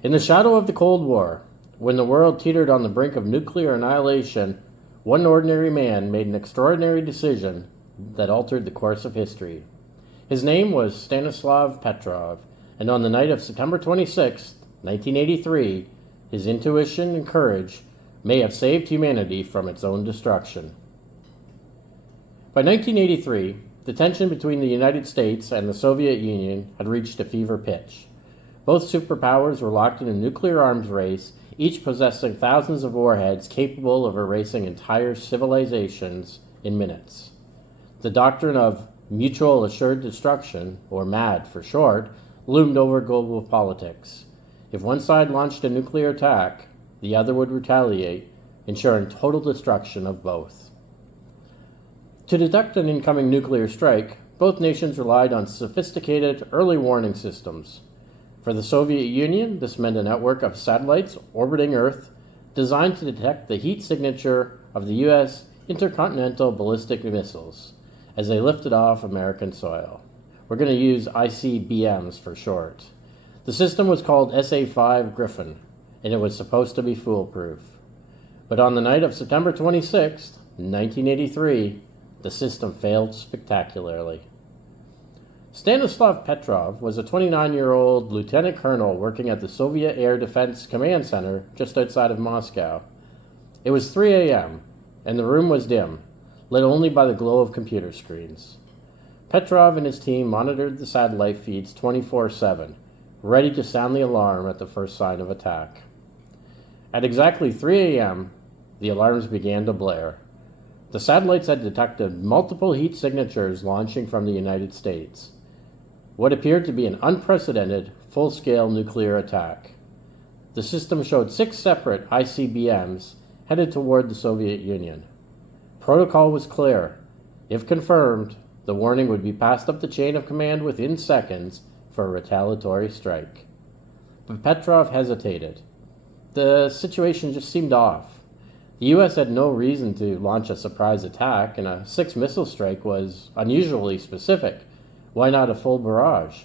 In the shadow of the Cold War, when the world teetered on the brink of nuclear annihilation, one ordinary man made an extraordinary decision that altered the course of history. His name was Stanislav Petrov, and on the night of September 26, 1983, his intuition and courage may have saved humanity from its own destruction. By 1983, the tension between the United States and the Soviet Union had reached a fever pitch. Both superpowers were locked in a nuclear arms race, each possessing thousands of warheads capable of erasing entire civilizations in minutes. The doctrine of mutual assured destruction, or MAD for short, loomed over global politics. If one side launched a nuclear attack, the other would retaliate, ensuring total destruction of both. To detect an incoming nuclear strike, both nations relied on sophisticated early warning systems. For the Soviet Union, this meant a network of satellites orbiting Earth designed to detect the heat signature of the U.S. intercontinental ballistic missiles as they lifted off American soil. We're going to use ICBMs for short. The system was called SA-5 Griffin, and it was supposed to be foolproof. But on the night of September 26, 1983, the system failed spectacularly. Stanislav Petrov was a 29-year-old lieutenant colonel working at the Soviet Air Defense Command Center just outside of Moscow. It was 3 a.m., and the room was dim, lit only by the glow of computer screens. Petrov and his team monitored the satellite feeds 24/7, ready to sound the alarm at the first sign of attack. At exactly 3 a.m., the alarms began to blare. The satellites had detected multiple heat signatures launching from the United States. What appeared to be an unprecedented, full-scale nuclear attack. The system showed 6 separate ICBMs headed toward the Soviet Union. Protocol was clear. If confirmed, the warning would be passed up the chain of command within seconds for a retaliatory strike. But Petrov hesitated. The situation just seemed off. The U.S. had no reason to launch a surprise attack, and a 6-missile strike was unusually specific. Why not a full barrage?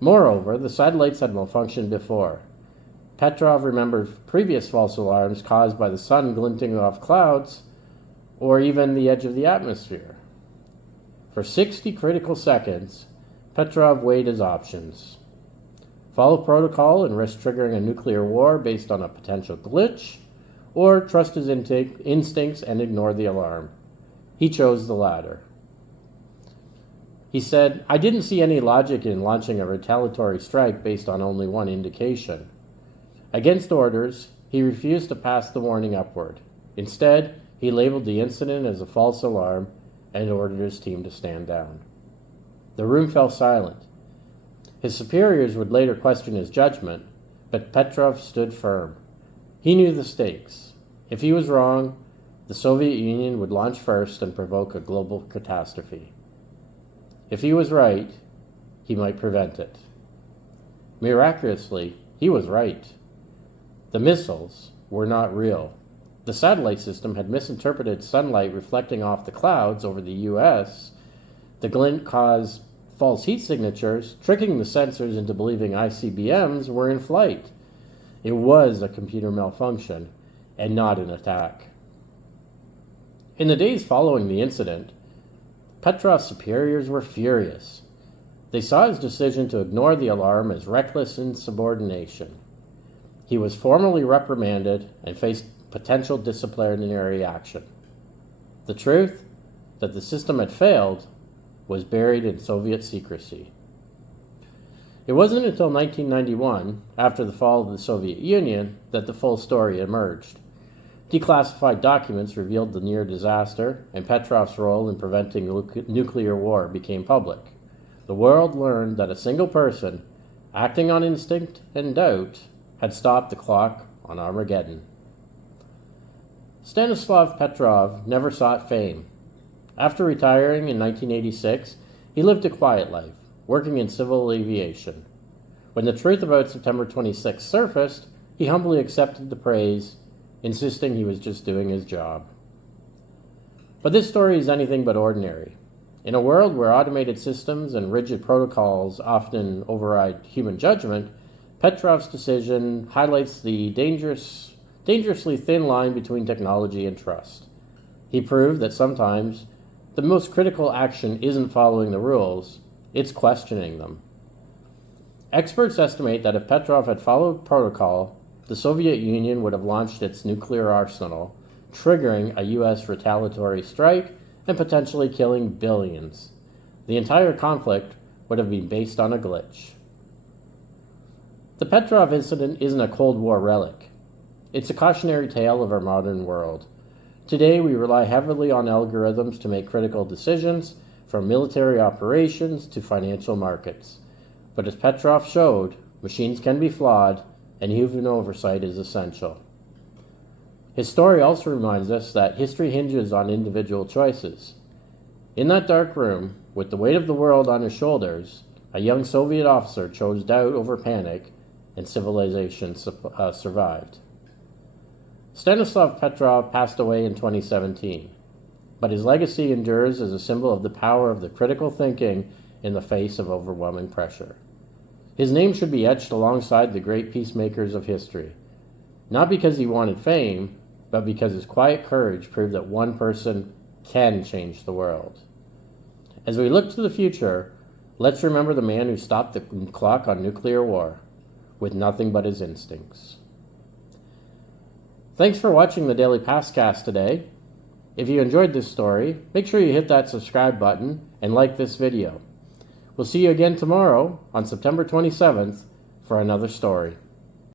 Moreover, the satellites had malfunctioned before. Petrov remembered previous false alarms caused by the sun glinting off clouds, or even the edge of the atmosphere. For 60 critical seconds, Petrov weighed his options. Follow protocol and risk triggering a nuclear war based on a potential glitch, or trust his instincts and ignore the alarm. He chose the latter. He said, "I didn't see any logic in launching a retaliatory strike based on only one indication." Against orders, he refused to pass the warning upward. Instead, he labeled the incident as a false alarm and ordered his team to stand down. The room fell silent. His superiors would later question his judgment, but Petrov stood firm. He knew the stakes. If he was wrong, the Soviet Union would launch first and provoke a global catastrophe. If he was right, he might prevent it. Miraculously, he was right. The missiles were not real. The satellite system had misinterpreted sunlight reflecting off the clouds over the U.S. The glint caused false heat signatures, tricking the sensors into believing ICBMs were in flight. It was a computer malfunction and not an attack. In the days following the incident, Petrov's superiors were furious. They saw his decision to ignore the alarm as reckless insubordination. He was formally reprimanded and faced potential disciplinary action. The truth, that the system had failed, was buried in Soviet secrecy. It wasn't until 1991, after the fall of the Soviet Union, that the full story emerged. Declassified documents revealed the near disaster, and Petrov's role in preventing nuclear war became public. The world learned that a single person, acting on instinct and doubt, had stopped the clock on Armageddon. Stanislav Petrov never sought fame. After retiring in 1986, he lived a quiet life, working in civil aviation. When the truth about September 26 surfaced, he humbly accepted the praise, insisting he was just doing his job. But this story is anything but ordinary. In a world where automated systems and rigid protocols often override human judgment, Petrov's decision highlights the dangerously thin line between technology and trust. He proved that sometimes the most critical action isn't following the rules, it's questioning them. Experts estimate that if Petrov had followed protocol, the Soviet Union would have launched its nuclear arsenal, triggering a U.S. retaliatory strike and potentially killing billions. The entire conflict would have been based on a glitch. The Petrov incident isn't a Cold War relic. It's a cautionary tale of our modern world. Today, we rely heavily on algorithms to make critical decisions, from military operations to financial markets. But as Petrov showed, machines can be flawed, and human oversight is essential. His story also reminds us that history hinges on individual choices. In that dark room, with the weight of the world on his shoulders, a young Soviet officer chose doubt over panic, and civilization survived. Stanislav Petrov passed away in 2017, but his legacy endures as a symbol of the power of the critical thinking in the face of overwhelming pressure. His name should be etched alongside the great peacemakers of history, not because he wanted fame, but because his quiet courage proved that one person can change the world. As we look to the future, let's remember the man who stopped the clock on nuclear war with nothing but his instincts. Thanks for watching the Daily Pastcast today. If you enjoyed this story, make sure you hit that subscribe button and like this video. We'll see you again tomorrow on September 27th for another story.